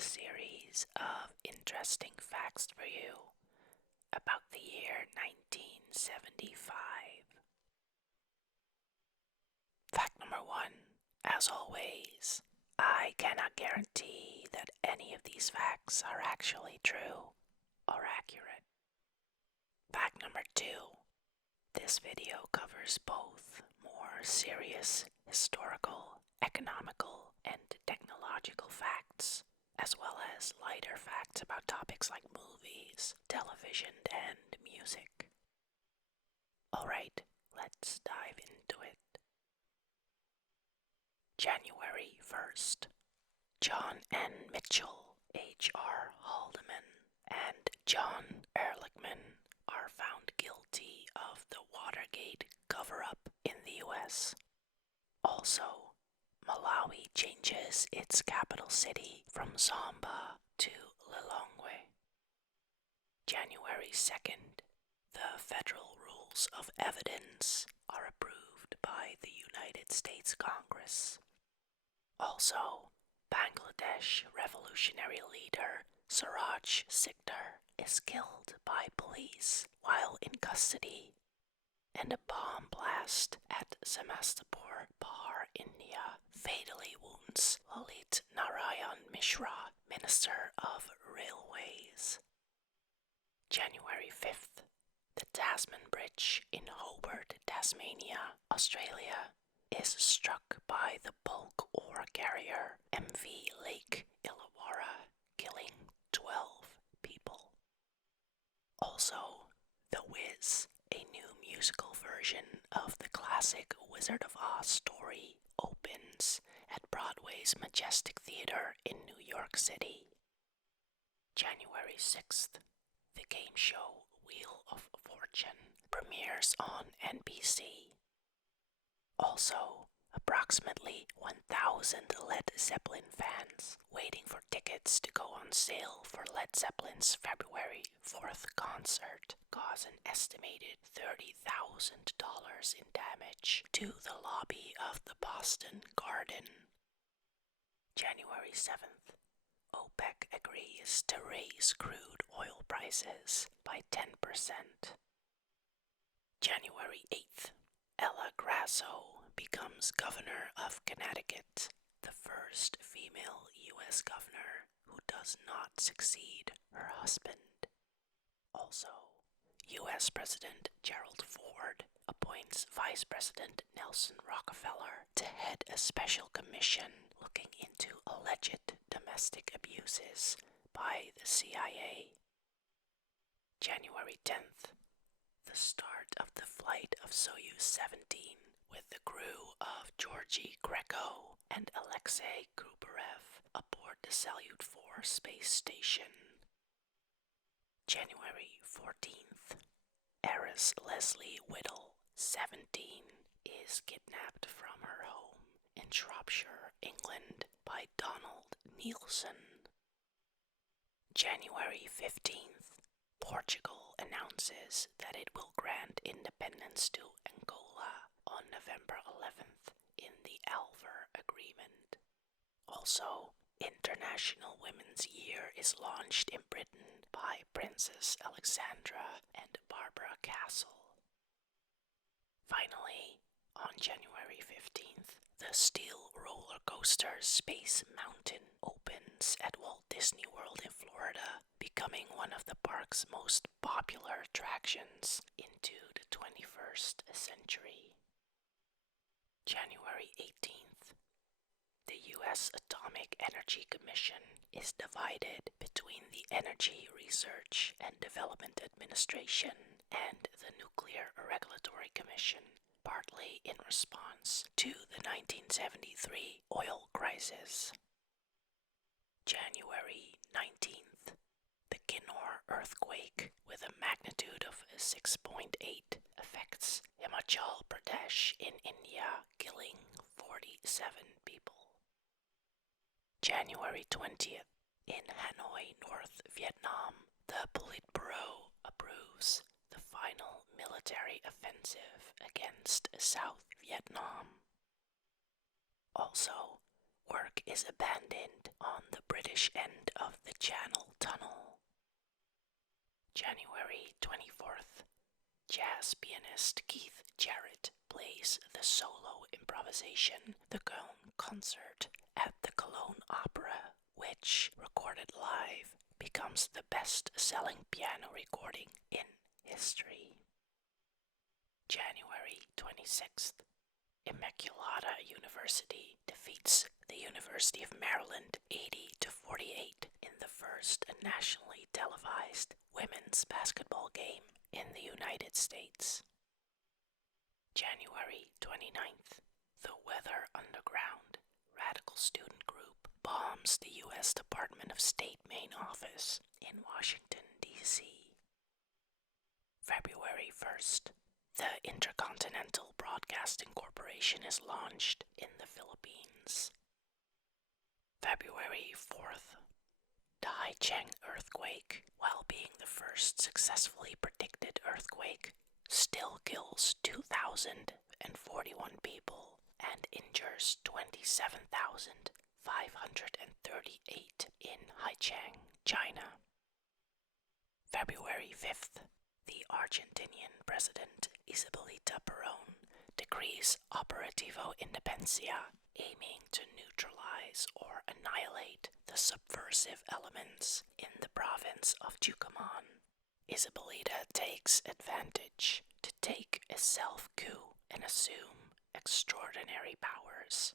a series of interesting facts for you about the year 1975. Fact number 1. As always, I cannot guarantee that any of these facts are actually true or accurate. Fact number 2. This video covers both more serious historical, economical, and technological facts, as well as lighter facts about topics like movies, television, and music. Alright, let's dive into it. January 1st. John N. Mitchell, H.R. Haldeman, and John Ehrlichman are found guilty of the Watergate cover-up in the U.S. Also, Malawi changes its capital city from Zomba to Lilongwe. January 2nd. The Federal Rules of Evidence are approved by the United States Congress. Also, Bangladesh revolutionary leader Suraj Sikdar is killed by police while in custody, and a bomb blast at Samastipur, Bihar, India fatally wounds Lalit Narayan Mishra, Minister of Railways. January 5th. The Tasman Bridge in Hobart, Tasmania, Australia, is struck by the bulk ore carrier MV Lake Illawarra, killing 12 people. Also, The Wiz, a new musical version of the classic Wizard of Oz story, opens at Broadway's Majestic Theater in New York City. January 6th. The game show Wheel of Fortune premieres on NBC. Also, approximately 1,000 Led Zeppelin fans waiting for tickets to go on sale for Led Zeppelin's February 4th concert cause an estimated $30,000 in damage to the lobby of the Boston Garden. January 7th. OPEC agrees to raise crude oil prices by 10%. January 8th. Ella Grasso becomes governor of Connecticut, the first female U.S. governor who does not succeed her husband. Also, U.S. President Gerald Ford appoints Vice President Nelson Rockefeller to head a special commission looking into alleged domestic abuses by the CIA. January 10th. The start of the flight of Soyuz 17 with the crew of Georgy Greco and Alexei Gruberev aboard the Salyut 4 space station. January 14th. Heiress Leslie Whittle, 17, is kidnapped from her home in Shropshire, England by Donald Nielsen. January 15th. Portugal announces that it will grant independence to Angola on November 11th in the Alver Agreement. Also, International Women's Year is launched in Britain by Princess Alexandra and Barbara Castle. Finally, on January 15th, the steel roller coaster Space Mountain opens at Walt Disney World in Florida, becoming one of the park's most popular attractions into the 21st century. January 18th. The U.S. Atomic Energy Commission is divided between the Energy Research and Development Administration and the Nuclear Regulatory Commission, partly in response to the 1973 oil crisis. January 19th. The Cod Earthquake, with a magnitude of 6.8, affects Himachal Pradesh in India, killing 47 people. January 20th. In Hanoi, North Vietnam, the Politburo approves the final military offensive against South Vietnam. Also, Work is abandoned on the British end of the Channel Tunnel. January 24th. Jazz pianist Keith Jarrett plays the solo improvisation The Cologne Concert at the Cologne Opera, which, recorded live, becomes the best-selling piano recording in history. January 26th. Immaculata University defeats the University of Maryland 80-48 in the first nationally televised women's basketball game in the United States. January 29th. The Weather Underground radical student group bombs the U.S. Department of State main office in Washington, D.C. February 1st. The Intercontinental Broadcasting Corporation is launched in the Philippines. February 4th. The Hijang Earthquake, while being the first successfully predicted earthquake, still kills 2,041 people and injures 27,538 in Hijang, China. February 5th. The Argentinian president Isabelita Perón decrees Operativo Independencia, aiming to neutralize or annihilate the subversive elements in the province of Tucumán. Isabelita takes advantage to take a self-coup and assume extraordinary powers.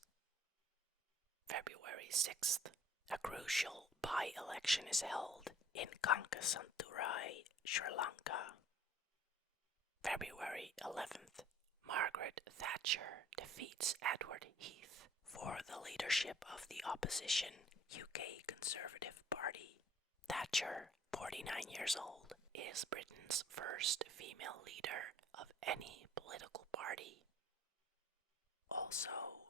February 6th. A crucial by-election is held in Kankasanturai, Sri Lanka. February 11th. Margaret Thatcher defeats Edward Heath for the leadership of the opposition UK Conservative Party. Thatcher, 49 years old, is Britain's first female leader of any political party. Also,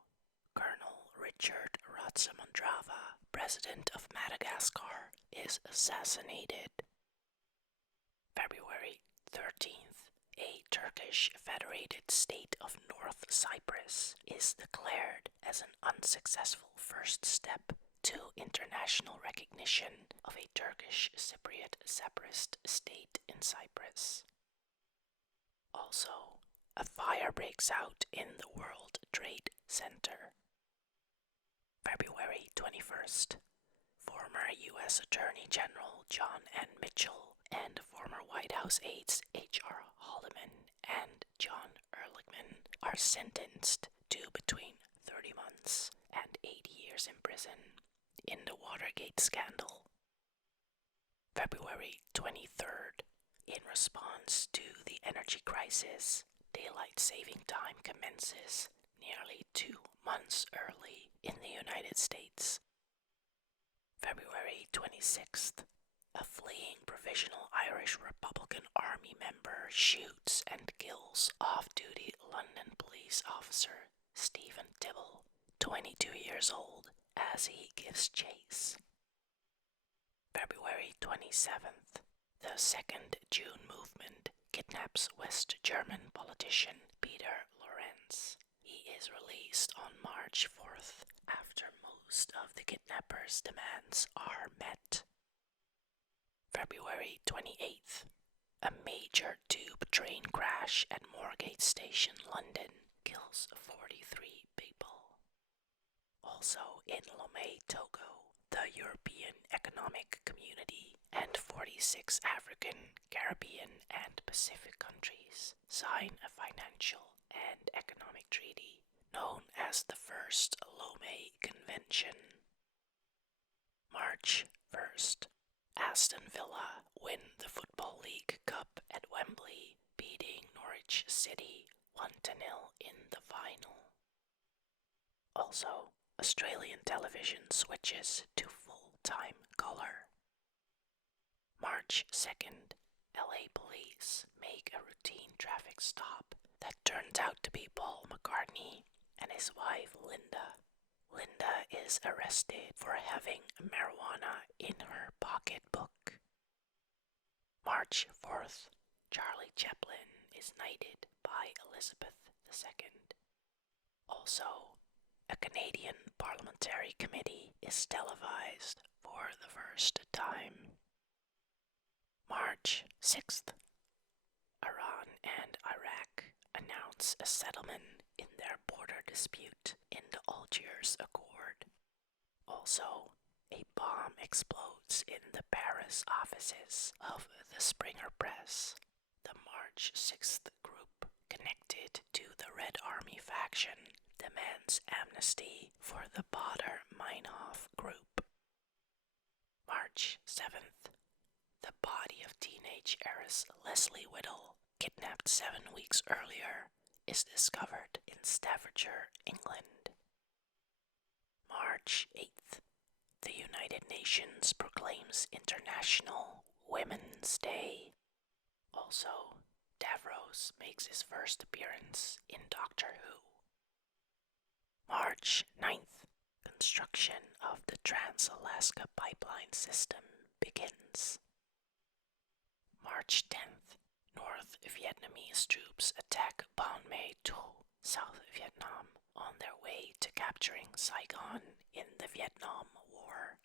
Colonel Richard Ratsamandrava, president of Madagascar, is assassinated. February 13th. A Turkish federated state of North Cyprus is declared as an unsuccessful first step to international recognition of a Turkish Cypriot separatist state in Cyprus. Also, a fire breaks out in the World Trade Center. February 21st. Former U.S. Attorney General John N. Mitchell and former White House aides H.R. Haldeman and John Ehrlichman are sentenced to between 30 months and 80 years in prison in the Watergate scandal. February 23rd. In response to the energy crisis, daylight saving time commences nearly 2 months early in the United States. February 26th. A fleeing Provisional Irish Republican Army member shoots and kills off-duty London police officer Stephen Tibble, 22 years old, as he gives chase. February 27th. The Second June Movement kidnaps West German politician Peter Lorenz. He is released on March 4th after most of the kidnappers' demands are met. February 28th. A major tube train crash at Moorgate Station, London, kills 43 people. Also in Lomé, Togo, the European Economic Community and 46 African, Caribbean, and Pacific countries sign a financial and economic treaty known as the First Lomé Convention. March 1st. Aston Villa win the Football League Cup at Wembley, beating Norwich City 1-0 in the final. Also, Australian television switches to full-time colour. March 2nd. LA police make a routine traffic stop that turns out to be Paul McCartney and his wife Linda. Linda is arrested for having marijuana in her pocketbook. March 4th. Charlie Chaplin is knighted by Elizabeth II. Also, a Canadian parliamentarian Military Committee is televised for the first time. March 6th. Iran and Iraq announce a settlement in their border dispute in the Algiers Accord. Also, a bomb explodes in the Paris offices of the Springer Press. The March 6th group connected to the Red Army faction demands amnesty for the Baader-Meinhof group. March 7th. The body of teenage heiress Leslie Whittle, kidnapped 7 weeks earlier, is discovered in Staffordshire, England. March 8th. The United Nations proclaims International Women's Day. Also, Davros makes his first appearance in Doctor Who. March 9th. Construction of the Trans-Alaska Pipeline System begins. March 10th. North Vietnamese troops attack Ban Me-Thu, South Vietnam, on their way to capturing Saigon in the Vietnam War.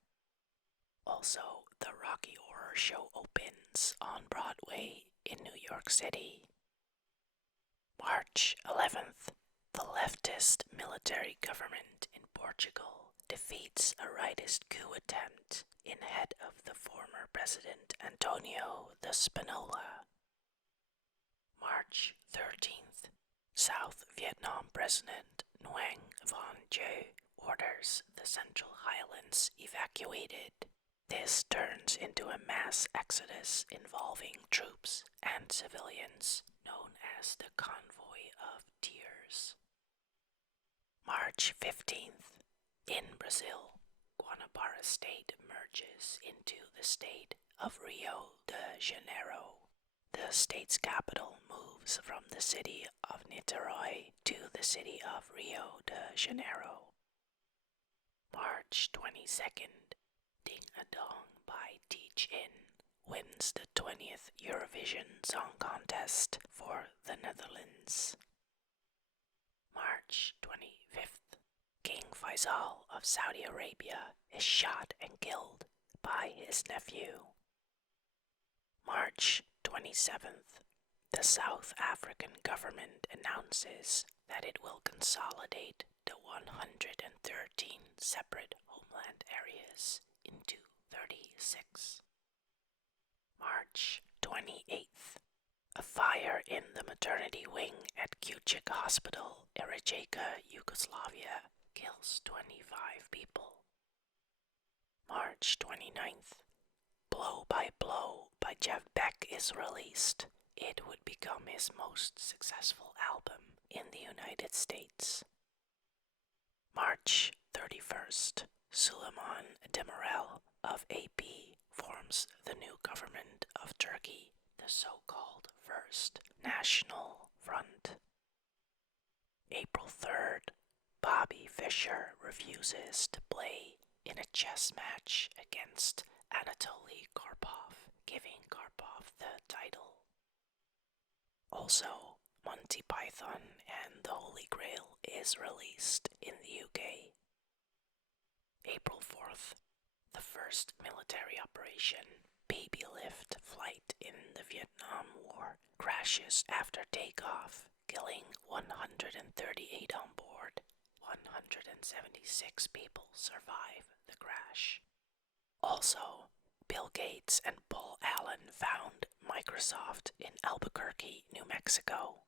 Also, the Rocky Horror Show opens on Broadway in New York City. March 11th. The leftist military government in Portugal defeats a rightist coup attempt in head of the former President Antonio de Spinola. March 13th. South Vietnam President Nguyen Van Thieu orders the Central Highlands evacuated. This turns into a mass exodus involving troops and civilians, known as the Convoy of Tears. March 15th. In Brazil, Guanabara State merges into the state of Rio de Janeiro. The state's capital moves from the city of Niterói to the city of Rio de Janeiro. March 22nd. Ding a Dong by Teach In wins the 20th Eurovision Song Contest for the Netherlands. March 25th. King Faisal of Saudi Arabia is shot and killed by his nephew. March 27th. The South African government announces that it will consolidate the 113 separate homeland areas into 36. March 28th. A fire in the maternity wing at Kuchik Hospital, Rijeka, Yugoslavia, kills 25 people. March 29th. Blow by Blow by Jeff Beck is released. It would become his most successful album in the United States. March 31st. Suleiman Demirel of AP forms the new government of Turkey, the so-called First National Front. April 3rd. Bobby Fischer refuses to play in a chess match against Anatoly Karpov, giving Karpov the title. Also, Monty Python and the Holy Grail is released in the UK. April 4th. The first military operation, Babylift flight in the Vietnam War, crashes after takeoff, killing 138 on board. 176 people survive the crash. Also, Bill Gates and Paul Allen found Microsoft in Albuquerque, New Mexico.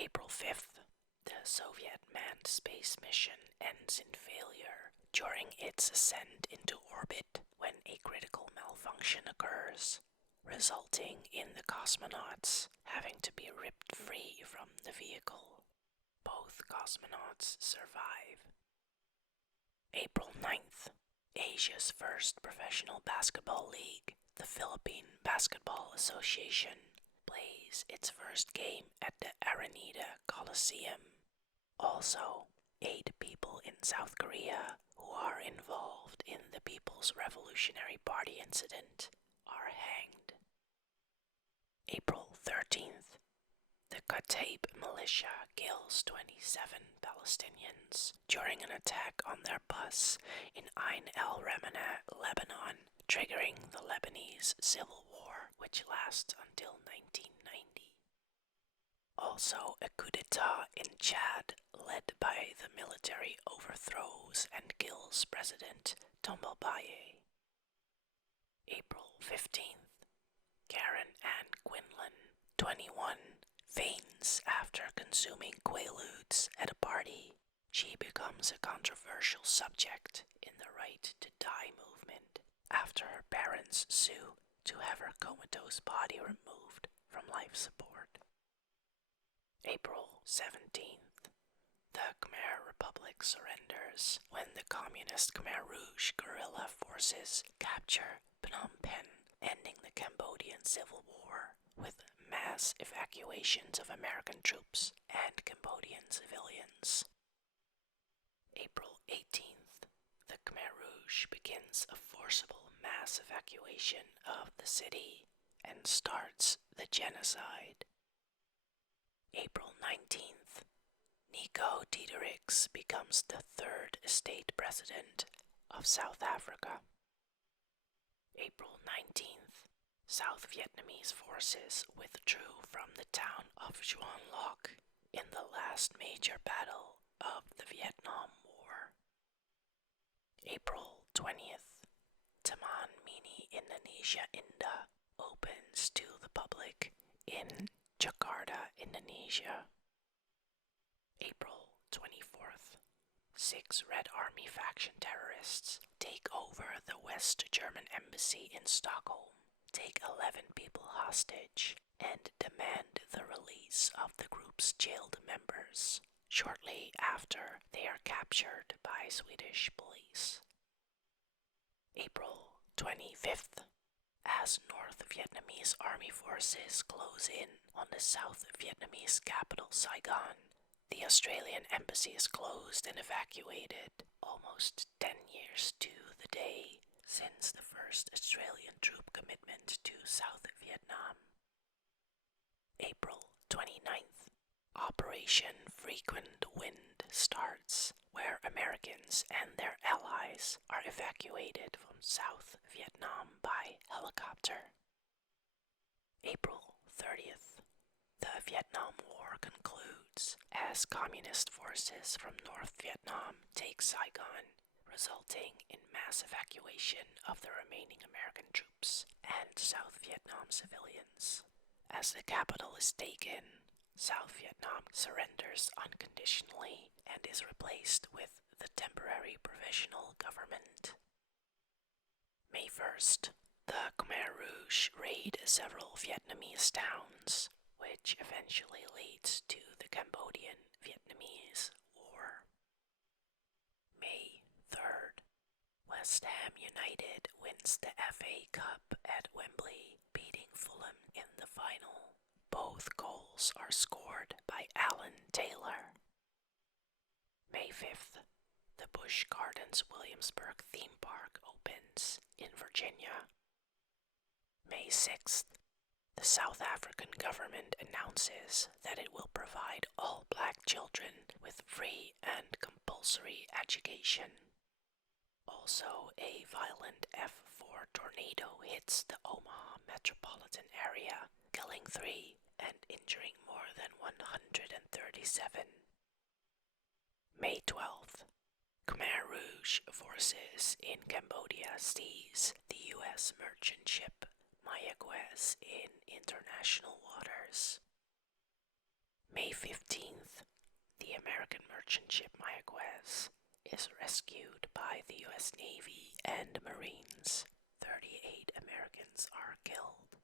April 5th. The Soviet manned space mission ends in failure during its ascent into orbit when a critical malfunction occurs, resulting in the cosmonauts having to be ripped free from the vehicle. Both cosmonauts survive. April 9th. Asia's first professional basketball league, the Philippine Basketball Association, plays its first game at the Araneta Coliseum. Also, 8 people in South Korea who are involved in the People's Revolutionary Party incident are hanged. April 13th. The Kataib militia kills 27 Palestinians during an attack on their bus in Ain el-Ramana, Lebanon, triggering the Lebanese Civil War, which lasts until 1990. Also, a coup d'etat in Chad led by the military overthrows and kills President Tombalbaye. April 15th, Karen Ann Quinlan, 21, faints after consuming Quaaludes at a party. She becomes a controversial subject in the Right to Die movement after her parents sue to have her comatose body removed from life support. April 17th, the Khmer Republic surrenders when the communist Khmer Rouge guerrilla forces capture Phnom Penh, ending the Cambodian Civil War with mass evacuations of American troops and Cambodian civilians. April 18th, the Khmer Rouge begins a forcible mass evacuation of the city and starts the genocide. April 19th, Nico Diedericks becomes the third state president of South Africa. April 19th, South Vietnamese forces withdrew from the town of Juan Loc in the last major battle of the Vietnam War. April 20th, Taman Mini Indonesia Indah opens to the public in Jakarta, Indonesia. April 24th, 6 Red Army faction terrorists take over the West German embassy in Stockholm, take 11 people hostage, and demand the release of the group's jailed members shortly after they are captured by Swedish police. April 25th, as North Vietnamese army forces close in on the South Vietnamese capital Saigon, the Australian embassy is closed and evacuated, almost 10 years to the day since the first Australian troop commitment to South Vietnam. April 29th, Operation Frequent Wind starts, where Americans and their allies are evacuated from South Vietnam by helicopter. April 30th, the Vietnam War concludes as communist forces from North Vietnam take Saigon, resulting in mass evacuation of the remaining American troops and South Vietnam civilians. As the capital is taken, South Vietnam surrenders unconditionally and is replaced with the temporary provisional government. May 1st, the Khmer Rouge raid several Vietnamese towns, which eventually leads to the Cambodian-Vietnamese War. May 3rd, West Ham United wins the FA Cup at Wembley, beating Fulham in the final. Both goals are scored by Alan Taylor. May 5th, the Busch Gardens Williamsburg theme park opens in Virginia. May 6th, the South African government announces that it will provide all black children with free and compulsory education. Also, a violent F4 tornado hits the Omaha metropolitan area, killing 3 and injuring more than 137. May 12th, Khmer Rouge forces in Cambodia seize the U.S. merchant ship Mayaguez in international waters. May 15th, the American merchant ship Mayaguez is rescued by the U.S. Navy and Marines. 38 Americans are killed.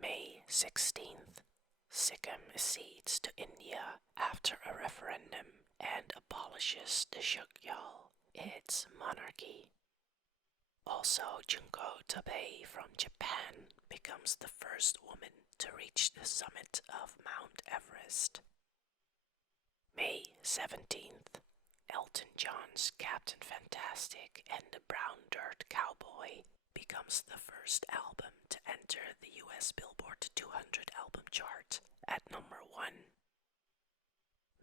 May 16th, Sikkim accedes to India after a referendum and abolishes the Shukyal, its monarchy. Also, Junko Tabei from Japan becomes the first woman to reach the summit of Mount Everest. May 17th, Elton John's Captain Fantastic and the Brown Dirt Cowboy becomes the first album to enter the US Billboard 200 album chart at number 1.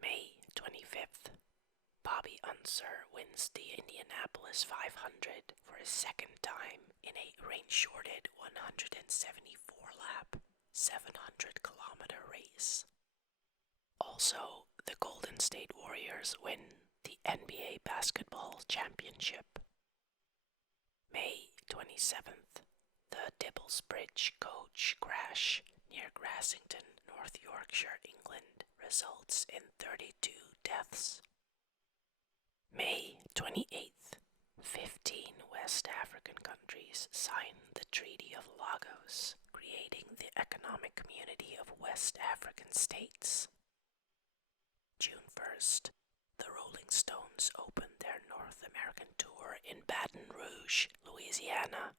May 25th, Bobby Unser wins the Indianapolis 500 for his second time in a rain-shorted 174-lap, 700-kilometer race. Also, the Golden State Warriors win the NBA basketball championship. May 27th, the Dibbles Bridge coach crash near Grassington, North Yorkshire, England, results in 32 deaths. May 28th, 15 West African countries sign the Treaty of Lagos, creating the Economic Community of West African States. June 1st, the Rolling Stones open their North American tour in Baton Rouge, Louisiana.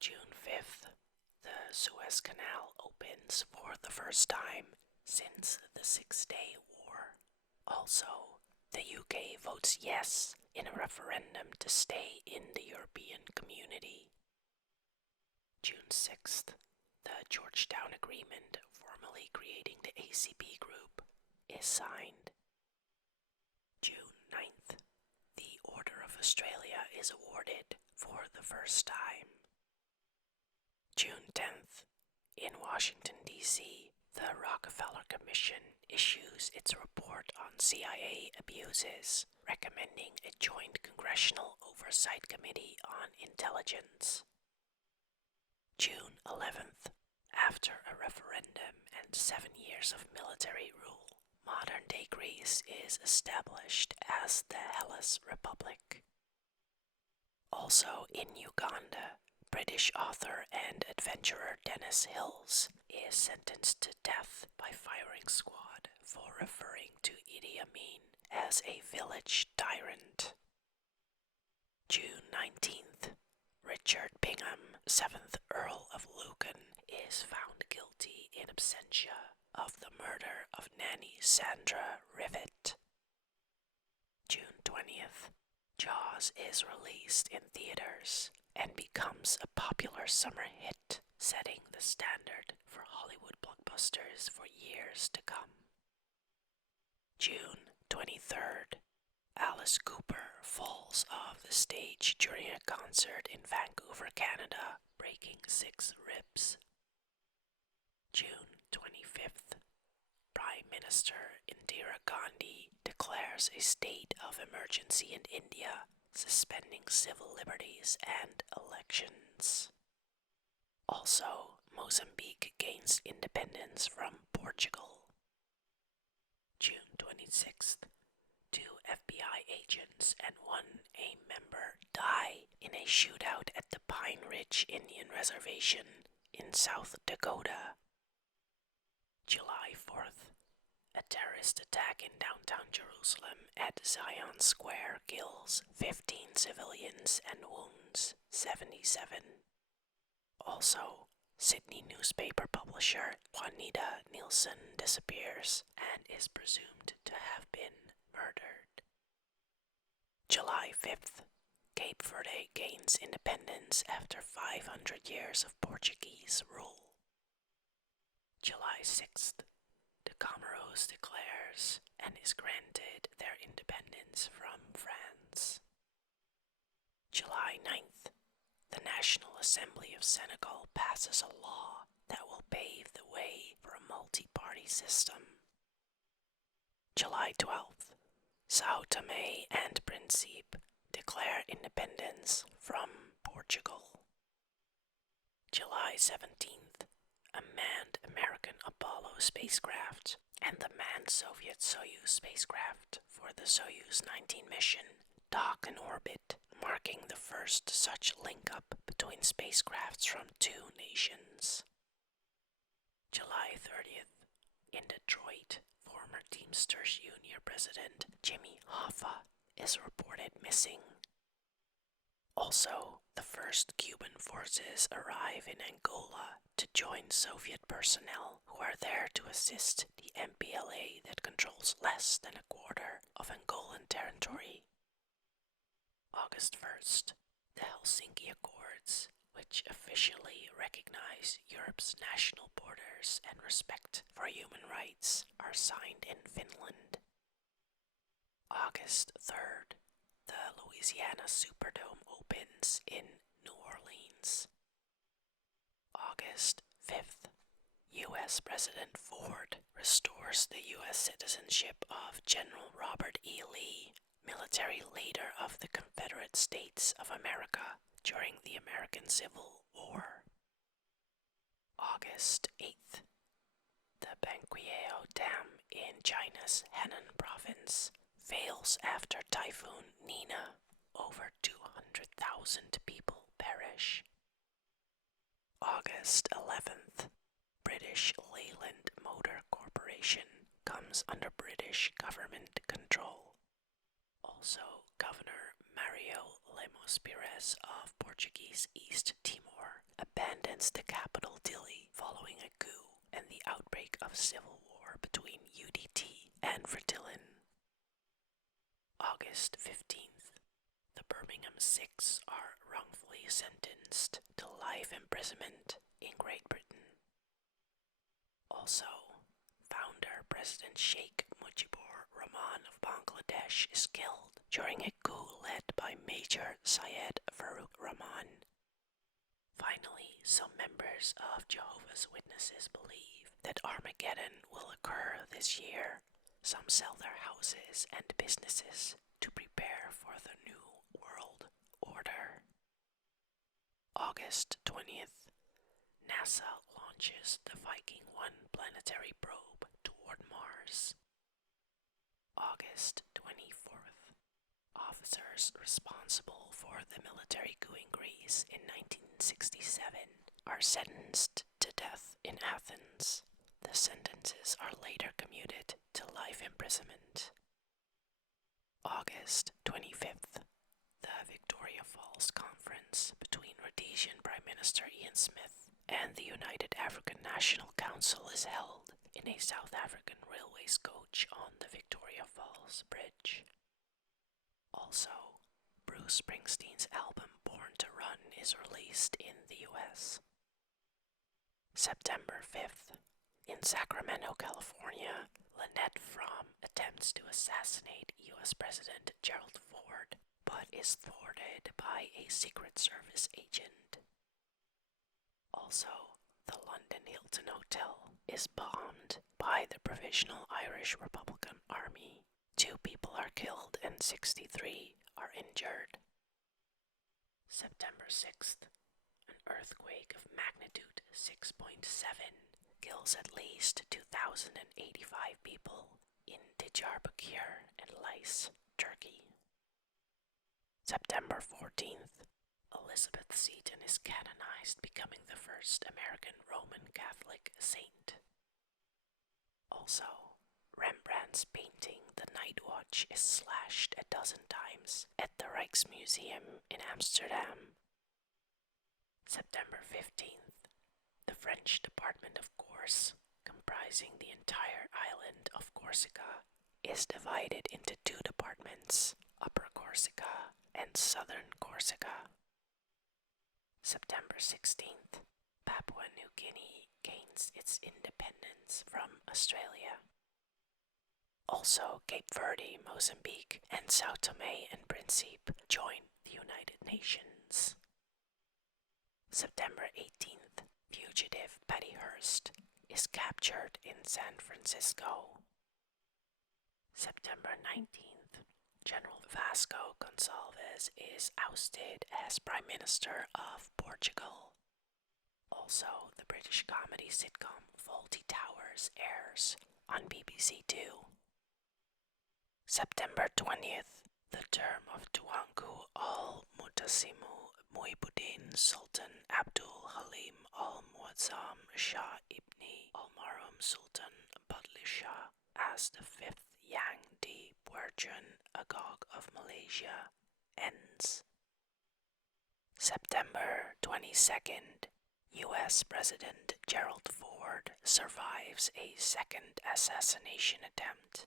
June 5th, the Suez Canal opens for the first time since the Six-Day War. Also, the UK votes yes in a referendum to stay in the European Community. June 6th, the Georgetown Agreement, formally creating the ACP group, is signed. June 9th, the Order of Australia is awarded for the first time. June 10th, in Washington, D.C., the Rockefeller Commission issues its report on CIA abuses, recommending a joint congressional oversight committee on intelligence. June 11th, after a referendum and 7 years of military rule, modern-day Greece is established as the Hellas Republic. Also in Uganda, British author and adventurer Dennis Hills is sentenced to death by firing squad for referring to Idi Amin as a village tyrant. June 19th, Richard Bingham, 7th Earl of Lucan, is found guilty in absentia of the murder of Nanny Sandra Rivet. June 20th, Jaws is released in theaters and becomes a popular summer hit, setting the standard for Hollywood blockbusters for years to come. June 23rd, Alice Cooper falls off the stage during a concert in Vancouver, Canada, breaking 6 ribs. June 25th, Prime Minister Indira Gandhi declares a state of emergency in India, suspending civil liberties and elections. Also, Mozambique gains independence from Portugal. June 26th, 2 FBI agents and 1 AIM member die in a shootout at the Pine Ridge Indian Reservation in South Dakota. July 4th, a terrorist attack in downtown Jerusalem at Zion Square kills 15 civilians and wounds 77. Also, Sydney newspaper publisher Juanita Nielsen disappears and is presumed to have been murdered. July 5th, Cape Verde gains independence after 500 years of Portuguese rule. July 6th, the Comoros declares and is granted their independence from France. July 9th, the National Assembly of Senegal passes a law that will pave the way for a multi-party system. July 12th, São Tomé and Príncipe declare independence from Portugal. July 17th, a manned American Apollo spacecraft and the manned Soviet Soyuz spacecraft for the Soyuz 19 mission dock in orbit, marking the first such link-up between spacecrafts from 2 nations. July 30th, in Detroit, former Teamsters Union president Jimmy Hoffa is reported missing. Also, the first Cuban forces arrive in Angola to join Soviet personnel who are there to assist the MPLA that controls less than a quarter of Angolan territory. August 1st, the Helsinki Accords, which officially recognize Europe's national borders and respect for human rights, are signed in Finland. August 3rd, the Louisiana Superdome opens in New Orleans. August 5th, U.S. President Ford restores the U.S. citizenship of General Robert E. Lee, military leader of the Confederate States of America during the American Civil War. August 8th, the Banquao Dam in China's Henan province fails after Typhoon Nina. Over 200,000 people perish. August 11th, British Leyland Motor Corporation comes under British government control. Also, Governor Mario Lemos Pires of Portuguese East Timor abandons the capital Dili following a coup and the outbreak of civil war between UDT and Fretilin. August 15th, the Birmingham Six are wrongfully sentenced to life imprisonment in Great Britain. Also, founder President Sheikh Mujibur Rahman of Bangladesh is killed during a coup led by Major Syed Farooq Rahman. Finally, some members of Jehovah's Witnesses believe that Armageddon will occur this year. Some sell their houses and businesses to prepare for the new world order. August 20th, NASA launches the Viking 1 planetary probe toward Mars. August 24th, officers responsible for the military coup in Greece in 1967 are sentenced to death in Athens. The sentences are later commuted to life imprisonment. August 25th, the Victoria Falls Conference between Rhodesian Prime Minister Ian Smith and the United African National Council is held in a South African Railways coach on the Victoria Falls Bridge. Also, Bruce Springsteen's album Born to Run is released in the US. September 5th, in Sacramento, California, Lynette Fromm attempts to assassinate US President Gerald Ford, but is thwarted by a Secret Service agent. Also, the London Hilton Hotel is bombed by the Provisional Irish Republican Army. 2 people are killed and 63 are injured. September 6th, an earthquake of magnitude 6.7 kills at least 2,085 people in Diyarbakir and Lice, Turkey. September 14th, Elizabeth Seton is canonized, becoming the first American Roman Catholic saint. Also, Rembrandt's painting The Night Watch is slashed a dozen times at the Rijksmuseum in Amsterdam. September 15th, the French Department of Corse, comprising the entire island of Corsica, is divided into 2 departments, Upper Corsica and Southern Corsica. September 16th, Papua New Guinea gains its independence from Australia. Also, Cape Verde, Mozambique, and Sao Tome and Principe join the United Nations. September 18th, fugitive Patty Hearst is captured in San Francisco. September 19th, General Vasco Gonçalves is ousted as Prime Minister of Portugal. Also, the British comedy sitcom Fawlty Towers airs on BBC Two. September 20th, the term of Tuanku al-Mutasimu Muibuddin Sultan Abdul Halim al-Muazzam Shah ibn al-Marum Sultan Badli Shah as the 5th Yang di Puerjun Agog of Malaysia ends. September 22nd, U.S. President Gerald Ford survives a second assassination attempt,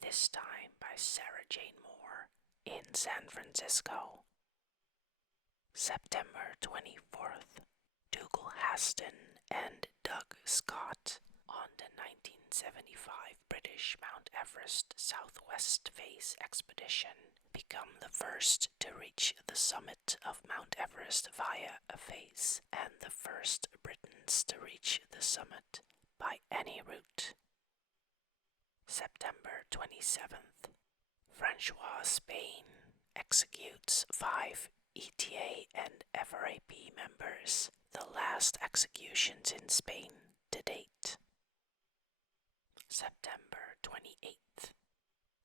this time by Sarah Jane Moore, in San Francisco. September 24th, Dougal Haston and Doug Scott on the 1975 British Mount Everest Southwest Face expedition become the first to reach the summit of Mount Everest via a face and the first Britons to reach the summit by any route. September 27th, Francois Spain executes 5 ETA and FRAP members, the last executions in Spain to date. September 28th,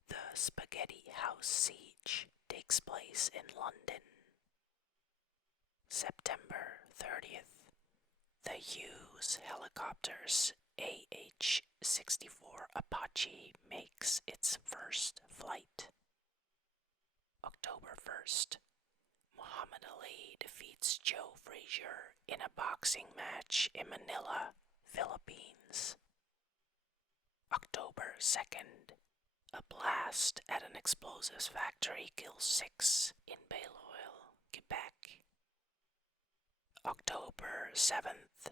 the Spaghetti House Siege takes place in London. September 30th, the Hughes helicopters AH-64 Apache makes its first flight. October 1st, Muhammad Ali defeats Joe Frazier in a boxing match in Manila, Philippines. October 2nd, a blast at an explosives factory kills 6 in Babylift, Quebec. October 7th,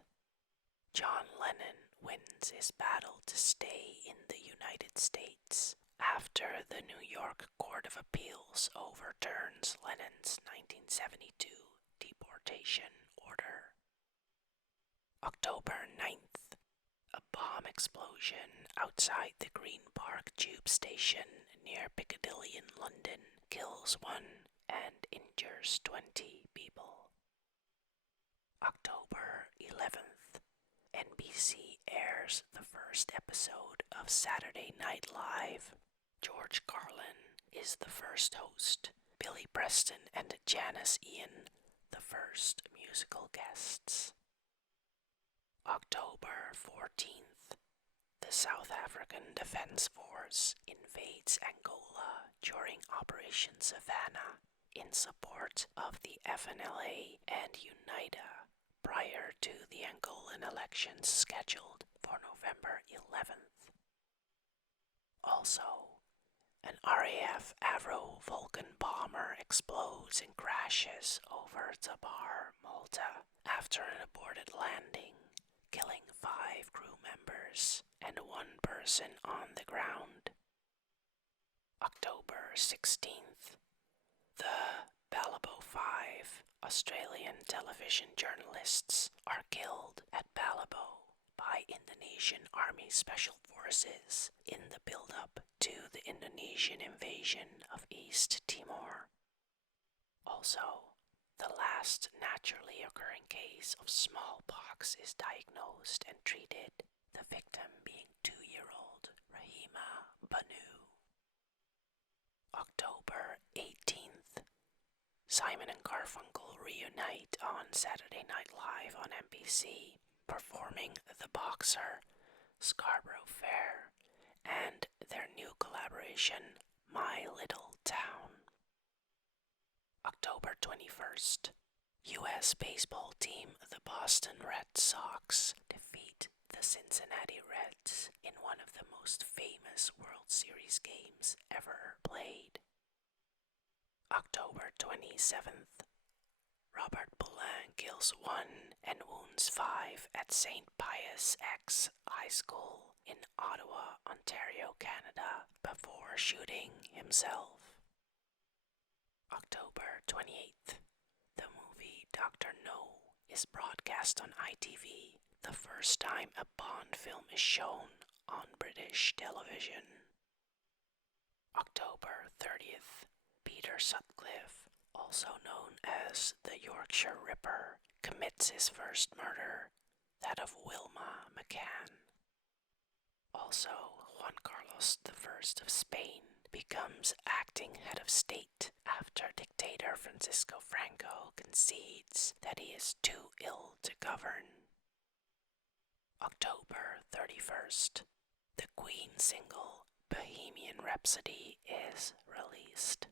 John Lennon wins his battle to stay in the United States after the New York Court of Appeals overturns Lennon's 1972 deportation order. October 9th, a bomb explosion outside the Green Park Tube Station near Piccadilly in London kills 1 and injures 20 people. October 11th, NBC airs the first episode of Saturday Night Live. George Carlin is the first host, Billy Preston and Janice Ian the first musical guests. October 14th, the South African Defence Force invades Angola during Operation Savannah in support of the FNLA and UNITA prior to the Angolan elections scheduled for November 11th. Also, an RAF Avro Vulcan bomber explodes and crashes over Tabar, Malta after an aborted landing, killing 5 crew members and 1 person on the ground. October 16th, the Balibo 5 Australian television journalists are killed at Balibo by Indonesian Army Special Forces in the build-up to the Indonesian invasion of East Timor. Also, the last naturally occurring case of smallpox is diagnosed and treated, the victim being 2-year-old Rahima Banu. October 18th, Simon and Garfunkel reunite on Saturday Night Live on NBC, performing The Boxer, Scarborough Fair, and their new collaboration, My Little Town. October 21st, U.S. baseball team the Boston Red Sox defeat the Cincinnati Reds in one of the most famous World Series games ever played. October 27th, Robert Boulin kills 1 and wounds 5 at St. Pius X High School in Ottawa, Ontario, Canada, before shooting himself. October 28th, the movie Dr. No is broadcast on ITV, the first time a Bond film is shown on British television. October 30th, Peter Sutcliffe, also known as the Yorkshire Ripper, commits his first murder, that of Wilma McCann. Also, Juan Carlos I of Spain becomes acting head of state after dictator Francisco Franco concedes that he is too ill to govern. October 31st, the Queen single Bohemian Rhapsody is released.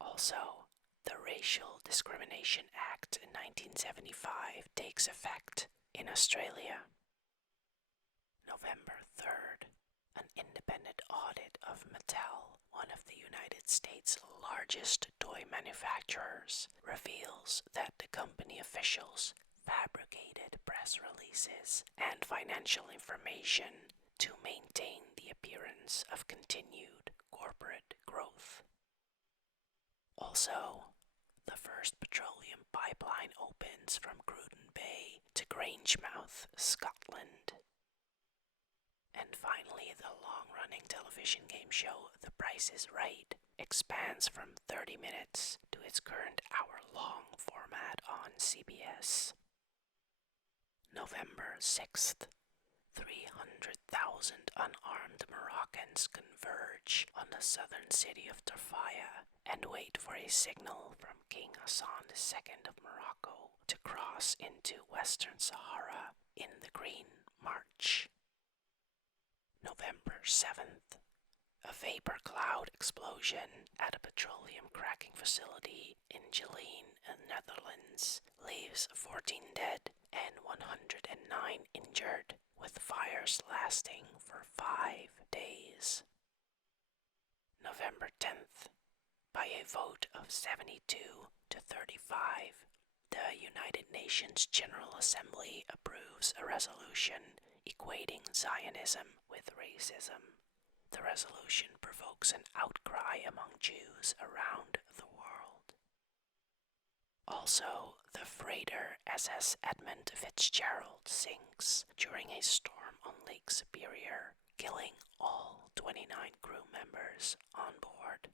Also, the Racial Discrimination Act in 1975 takes effect in Australia. November 3rd, an independent audit of Mattel, one of the United States' largest toy manufacturers, reveals that the company officials fabricated press releases and financial information to maintain the appearance of continued corporate growth. Also, the first petroleum pipeline opens from Cruden Bay to Grangemouth, Scotland. And finally, the long-running television game show The Price is Right expands from 30 minutes to its current hour-long format on CBS. November 6th, 300,000 unarmed Moroccans converge on the southern city of Tarfaya and wait for a signal from King Hassan II of Morocco to cross into Western Sahara in the Green March. November 7th, a vapor cloud explosion at a petroleum cracking facility in Geleen, Netherlands, leaves 14 dead and 109 injured, with fires lasting for 5 days. November 10th, by a vote of 72 to 35, the United Nations General Assembly approves a resolution equating Zionism with racism. The resolution provokes an outcry among Jews around the world. Also, the freighter SS Edmund Fitzgerald sinks during a storm on Lake Superior, killing all 29 crew members on board.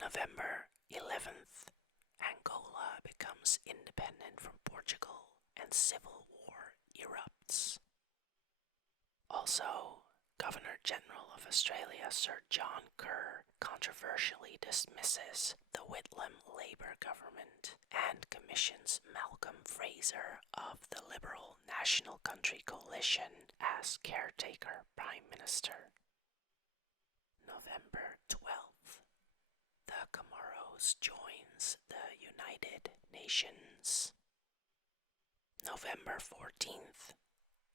November 11th, Angola becomes independent from Portugal and civil war erupts. Also, Governor-General of Australia Sir John Kerr controversially dismisses the Whitlam Labour government and commissions Malcolm Fraser of the Liberal National Country Coalition as caretaker Prime Minister. November 12th, the Comoros joins the United Nations. November 14th,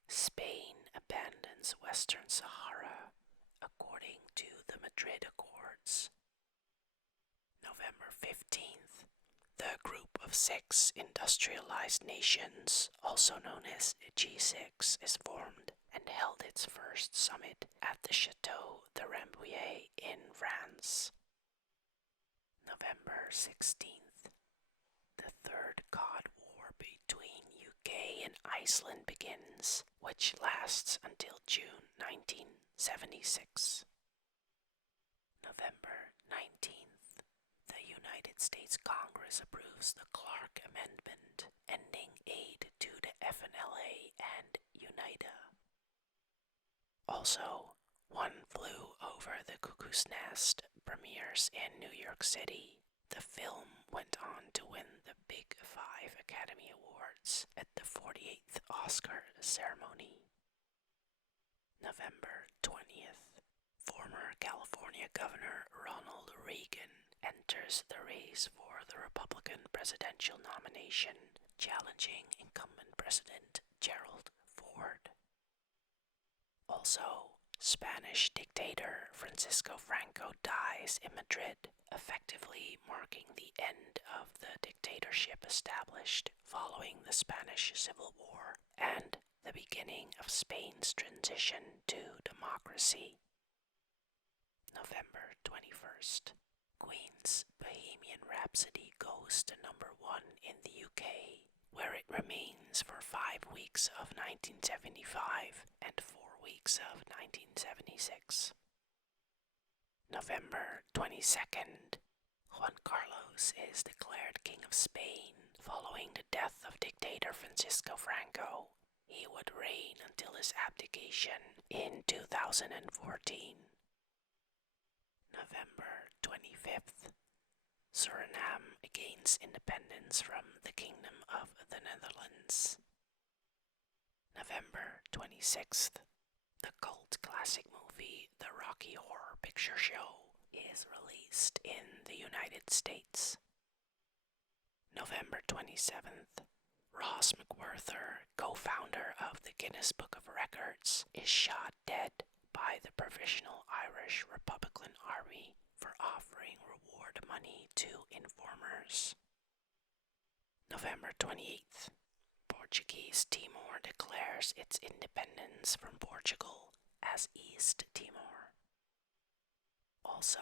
Spain abandons Western Sahara according to the Madrid Accords. November 15th, the Group of 6 Industrialized Nations, also known as G6, is formed and held its first summit at the Château de Rambouillet in France. November 16th, the Third Cod War between UK and Iceland begins, which lasts until June 1976. November 19th, the United States Congress approves the Clark Amendment, ending aid to the FNLA and UNITA. Also, One Flew Over the Cuckoo's Nest premieres in New York City. The film went on to win the Big Five Academy Awards at the 48th Oscar ceremony. November 20th, former California Governor Ronald Reagan enters the race for the Republican presidential nomination, challenging incumbent President Gerald Ford. Also, Spanish dictator Francisco Franco dies in Madrid, effectively marking the end of the dictatorship established following the Spanish Civil War and the beginning of Spain's transition to democracy. November 21st, Queen's Bohemian Rhapsody goes to number 1 in the UK, where it remains for 5 weeks of 1975 and 4 weeks of 1976. November 22nd, Juan Carlos is declared King of Spain following the death of dictator Francisco Franco. He would reign until his abdication in 2014. November 25th, Suriname gains independence from the Kingdom of the Netherlands. November 26th, the cult classic movie The Rocky Horror Picture Show is released in the United States. November 27th, Ross McWhirter, co-founder of the Guinness Book of Records, is shot dead by the Provisional Irish Republican Army for offering reward to informers. November 28th. Portuguese Timor declares its independence from Portugal as East Timor. Also,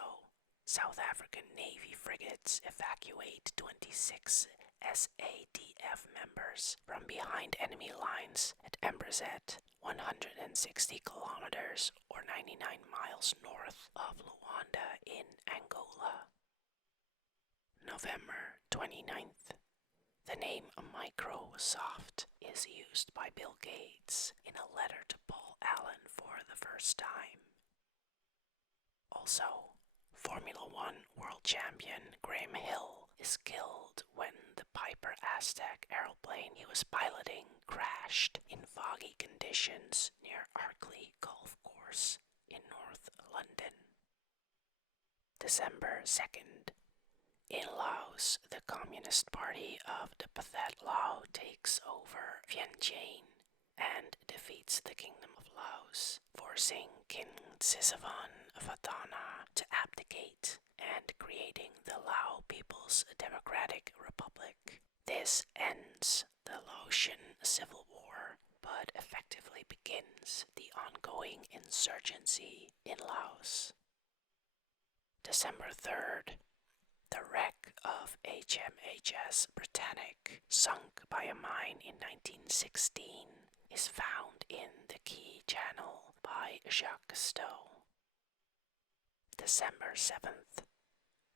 South African Navy frigates evacuate 26 SADF members from behind enemy lines at Ambrizette, 160 kilometers or 99 miles north of Luanda in Angola. November 29th. The name Microsoft is used by Bill Gates in a letter to Paul Allen for the first time. Also, Formula One world champion Graham Hill is killed when the Piper Aztec aeroplane he was piloting crashed in foggy conditions near Arkley Golf Course in North London. December 2nd. In Laos, the Communist Party of the Pathet Lao takes over Vientiane and defeats the Kingdom of Laos, forcing King Sisavan Phatana to abdicate and creating the Lao People's Democratic Republic. This ends the Laotian Civil War, but effectively begins the ongoing insurgency in Laos. December 3rd. The wreck of HMHS Britannic, sunk by a mine in 1916, is found in the Key Channel by Jacques Cousteau. December 7th.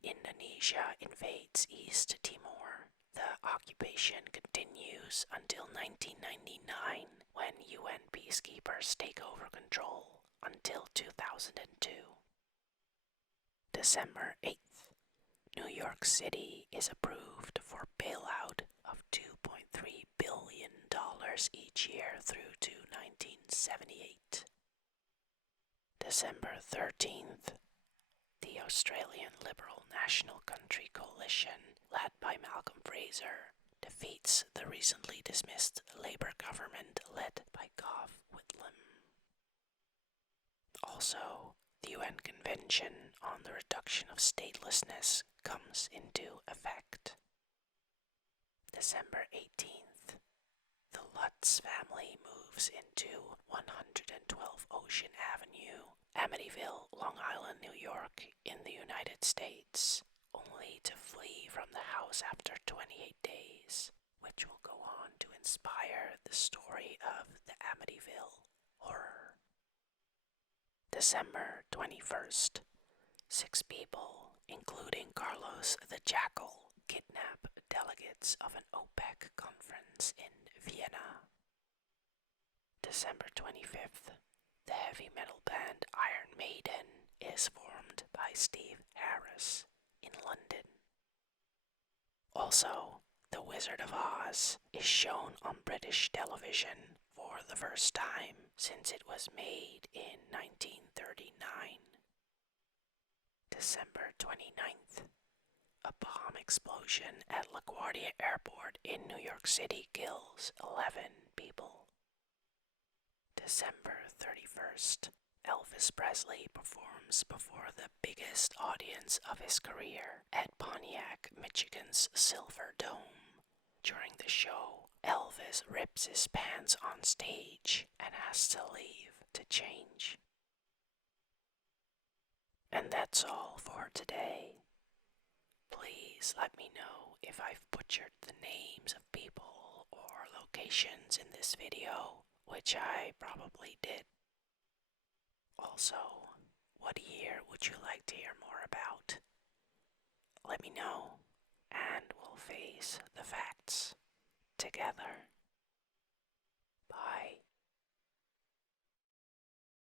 Indonesia invades East Timor. The occupation continues until 1999, when UN peacekeepers take over control, until 2002. December 8th. New York City is approved for bailout of $2.3 billion each year through to 1978. December 13th. The Australian Liberal National Country Coalition, led by Malcolm Fraser, defeats the recently dismissed Labour government led by Gough Whitlam. Also, the UN Convention on the Reduction of Statelessness comes into effect. December 18th. The Lutz family moves into 112 Ocean Avenue, Amityville, Long Island, New York, in the United States, only to flee from the house after 28 days, which will go on to inspire the story of the Amityville Horror. December 21st. 6 people, including Carlos the Jackal, kidnap delegates of an OPEC conference in Vienna. December 25th. The heavy metal band Iron Maiden is formed by Steve Harris in London. Also, The Wizard of Oz is shown on British television for the first time since it was made in 1939. December 29th. A bomb explosion at LaGuardia Airport in New York City kills 11 people. December 31st. Elvis Presley performs before the biggest audience of his career at Pontiac, Michigan's Silver Dome. During the show, Elvis rips his pants on stage and has to leave to change. And that's all for today. Please let me know if I've butchered the names of people or locations in this video, which I probably did. Also, what year would you like to hear more about? Let me know, and we'll face the facts together.